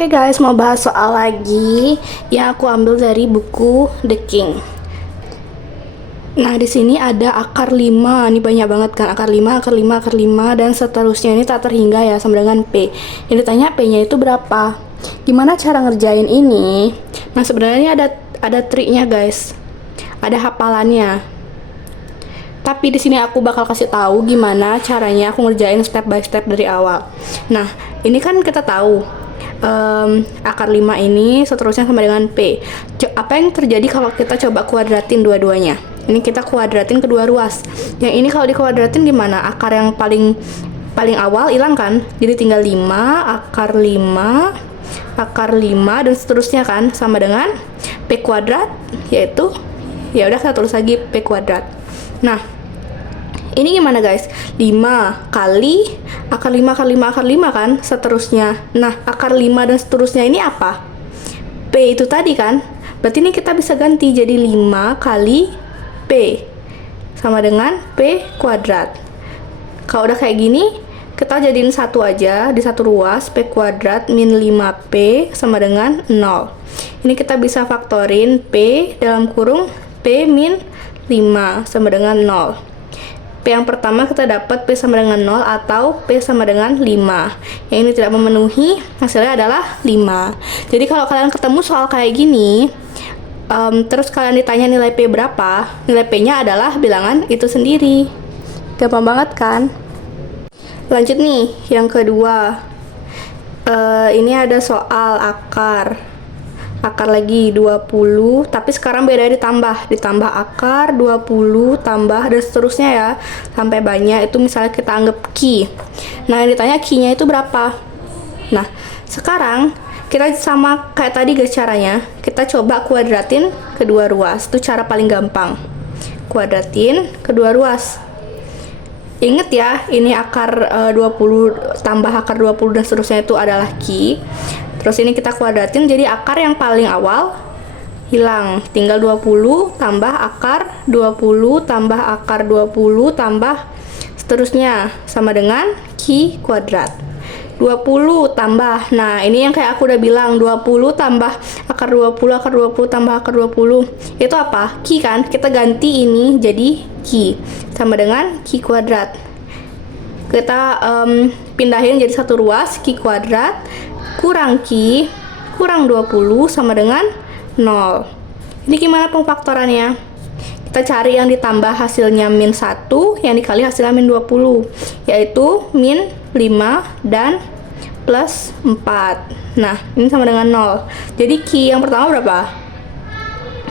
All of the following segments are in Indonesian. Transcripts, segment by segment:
Oke guys, mau bahas soal lagi yang aku ambil dari buku The King. Nah, di sini ada akar 5. Ini banyak banget kan, akar 5, akar 5, akar 5 dan seterusnya. Ini tak terhingga ya, sama dengan P. Yang ditanya P-nya itu berapa? Gimana cara ngerjain ini? Nah, sebenarnya ada triknya guys. Ada hafalannya. Tapi di sini aku bakal kasih tahu gimana caranya aku ngerjain step by step dari awal. Nah, ini kan kita tahu akar 5 ini seterusnya sama dengan P. Apa yang terjadi kalau kita coba kuadratin dua-duanya? Ini kita kuadratin kedua ruas. Yang ini kalau dikuadratin gimana? Akar yang paling awal hilang kan? Jadi tinggal 5, akar 5, akar 5 dan seterusnya kan, sama dengan P kuadrat, yaitu ya udah kita tulis lagi P kuadrat. Nah, ini gimana guys? 5 kali akar 5, akar 5, akar 5 kan? Seterusnya. Nah, akar 5 dan seterusnya ini apa? P itu tadi kan? Berarti ini kita bisa ganti jadi 5 kali P sama dengan P kuadrat. Kalau udah kayak gini, kita jadiin satu aja di satu ruas. P kuadrat min 5P sama dengan 0. Ini kita bisa faktorin P dalam kurung P min 5 sama dengan 0. P yang pertama kita dapat P sama dengan 0 atau P sama dengan 5. Yang ini tidak memenuhi, hasilnya adalah 5. Jadi kalau kalian ketemu soal kayak gini, terus kalian ditanya nilai P berapa, nilai P-nya adalah bilangan itu sendiri. Gampang banget kan? Lanjut nih, yang kedua. Ini ada soal akar. Akar lagi 20, tapi sekarang beda ditambah akar 20 tambah dan seterusnya ya, sampai banyak. Itu misalnya kita anggap Q. Nah, yang ditanya Q-nya itu berapa? Nah, sekarang kita sama kayak tadi guys caranya. Kita coba kuadratin kedua ruas. Itu cara paling gampang. Kuadratin kedua ruas. Ingat ya, ini akar 20 tambah akar 20 dan seterusnya itu adalah Q. Terus ini kita kuadratin jadi akar yang paling awal hilang. Tinggal 20 tambah akar 20 tambah akar 20 tambah seterusnya sama dengan Q kuadrat. 20 tambah. Nah, ini yang kayak aku udah bilang, 20 tambah akar 20, akar 20 tambah akar 20. Itu apa? Q kan? Kita ganti ini jadi Q sama dengan Q kuadrat. Kita pindahin jadi satu ruas, Q kuadrat kurang Q kurang 20 sama dengan 0. Ini gimana pemfaktorannya? Kita cari yang ditambah hasilnya min 1, yang dikali hasilnya min 20, yaitu min 5 dan plus 4. Nah, ini sama dengan 0. Jadi Q yang pertama berapa?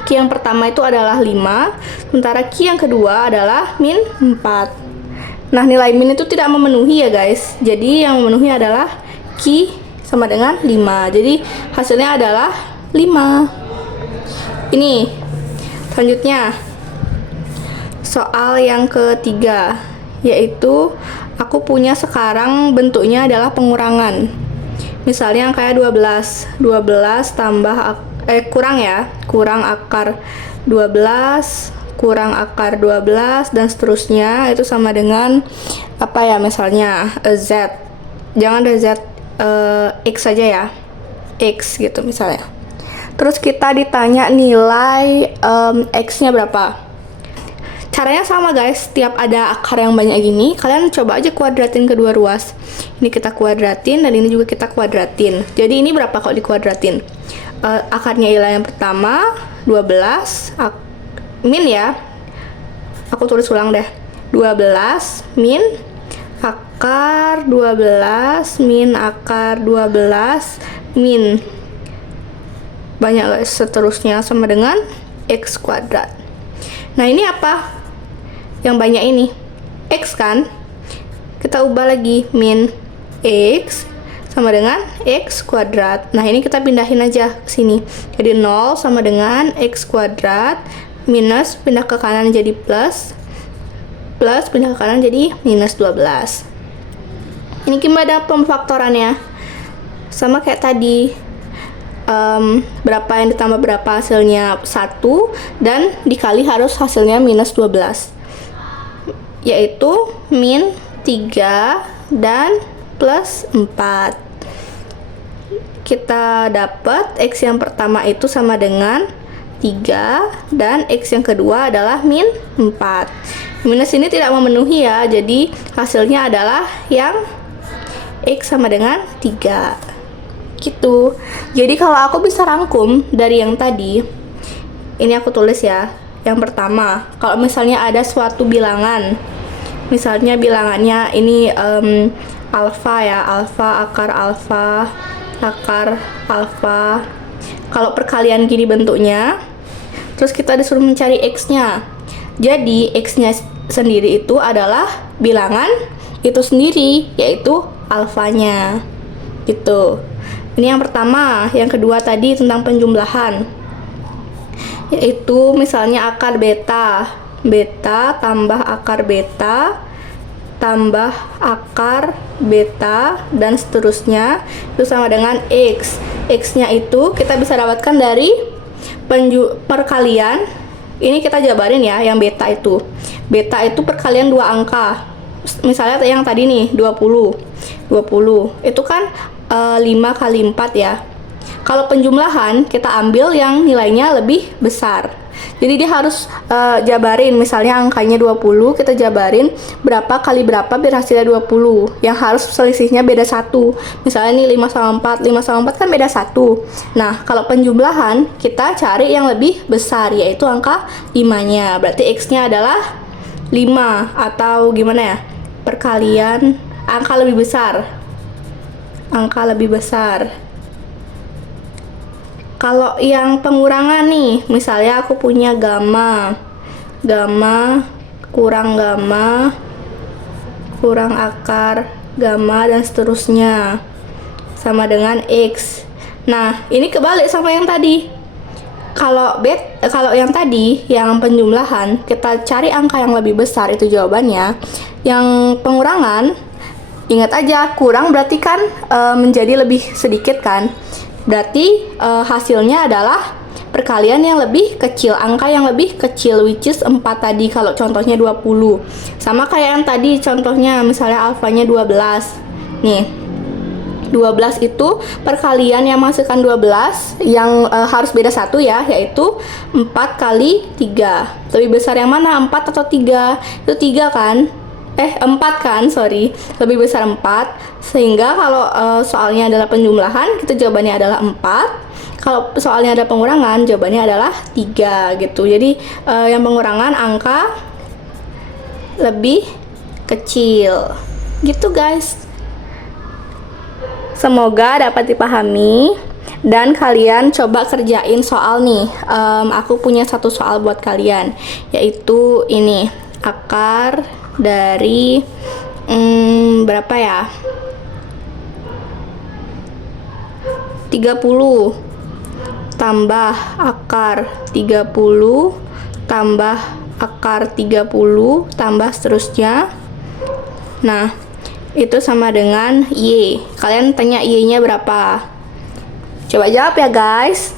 Q yang pertama itu adalah 5, sementara Q yang kedua adalah min 4. Nah, nilai min itu tidak memenuhi ya guys. Jadi yang memenuhi adalah Q sama dengan 5. Jadi hasilnya adalah 5. Ini selanjutnya soal yang ketiga, yaitu aku punya sekarang bentuknya adalah pengurangan. Misalnya yang kayak 12 tambah kurang ya, kurang akar 12 kurang akar 12 dan seterusnya, itu sama dengan apa ya, misalnya Z. Jangan ada Z, X saja ya, X gitu misalnya. Terus kita ditanya nilai X-nya berapa. Caranya sama guys, setiap ada akar yang banyak gini, kalian coba aja kuadratin kedua ruas. Ini kita kuadratin dan ini juga kita kuadratin. Jadi ini berapa kalau dikuadratin? Akarnya ialah yang pertama 12 min ya. Aku tulis ulang deh. 12 min akar 12 min akar 12 min banyak guys, seterusnya sama dengan X kuadrat. Nah, ini apa? Yang banyak ini X kan? Kita ubah lagi, min X sama dengan X kuadrat. Nah, ini kita pindahin aja ke sini. Jadi 0 sama dengan X kuadrat, minus pindah ke kanan jadi plus, plus pindah ke kanan jadi minus 12. Ini gimana pemfaktorannya? Sama kayak tadi, berapa yang ditambah berapa hasilnya 1 dan dikali harus hasilnya minus 12, yaitu min 3 dan plus 4. kita dapat X yang pertama itu sama dengan 3 dan X yang kedua adalah min 4. Minus ini tidak memenuhi ya, jadi hasilnya adalah yang X sama dengan 3 gitu. Jadi kalau aku bisa rangkum dari yang tadi, ini aku tulis ya. Yang pertama, kalau misalnya ada suatu bilangan, misalnya bilangannya ini alfa ya, alfa, akar alfa, akar alfa. Kalau perkalian gini bentuknya, terus kita disuruh mencari X-nya. Jadi X-nya sendiri itu adalah bilangan itu sendiri, yaitu alfanya gitu. Ini yang pertama. Yang kedua tadi tentang penjumlahan, yaitu misalnya akar beta, beta tambah akar beta tambah akar beta dan seterusnya itu sama dengan X. X nya itu kita bisa dapatkan dari perkalian. Ini kita jabarin ya, yang beta itu perkalian dua angka. Misalnya yang tadi nih 20 itu kan 5 kali 4 ya. Kalau penjumlahan kita ambil yang nilainya lebih besar. Jadi dia harus jabarin, misalnya angkanya 20, kita jabarin berapa kali berapa biar hasilnya 20. Yang harus selisihnya beda 1. Misalnya nih 5 sama 4, 5 sama 4 kan beda 1. Nah, kalau penjumlahan kita cari yang lebih besar, yaitu angka 5-nya. Berarti X-nya adalah 5 atau gimana ya? Perkalian angka lebih besar. Angka lebih besar. Kalau yang pengurangan nih, misalnya aku punya gamma kurang gamma kurang akar gamma dan seterusnya sama dengan X. Nah, ini kebalik sama yang tadi. Kalau yang tadi, yang penjumlahan, kita cari angka yang lebih besar, itu jawabannya. Yang pengurangan, ingat aja, kurang berarti kan menjadi lebih sedikit kan. Berarti hasilnya adalah perkalian yang lebih kecil, angka yang lebih kecil, which is 4 tadi kalau contohnya 20. Sama kayak yang tadi contohnya, misalnya alfanya 12. Nih, 12 itu perkalian yang menghasilkan 12 yang harus beda 1 ya, yaitu 4 kali 3. Lebih besar yang mana, 4 atau 3? Itu 3 kan? 4 kan, sorry. Lebih besar 4. Sehingga kalau soalnya adalah penjumlahan, kita jawabannya adalah 4. Kalau soalnya ada pengurangan, jawabannya adalah 3 gitu. Jadi yang pengurangan angka lebih kecil. Gitu guys. Semoga dapat dipahami dan kalian coba kerjain soal nih. Aku punya satu soal buat kalian, yaitu ini, akar dari berapa ya? 30 tambah akar 30 tambah akar 30 tambah seterusnya. Nah, itu sama dengan Y. Kalian tanya Y-nya berapa? Coba jawab ya guys.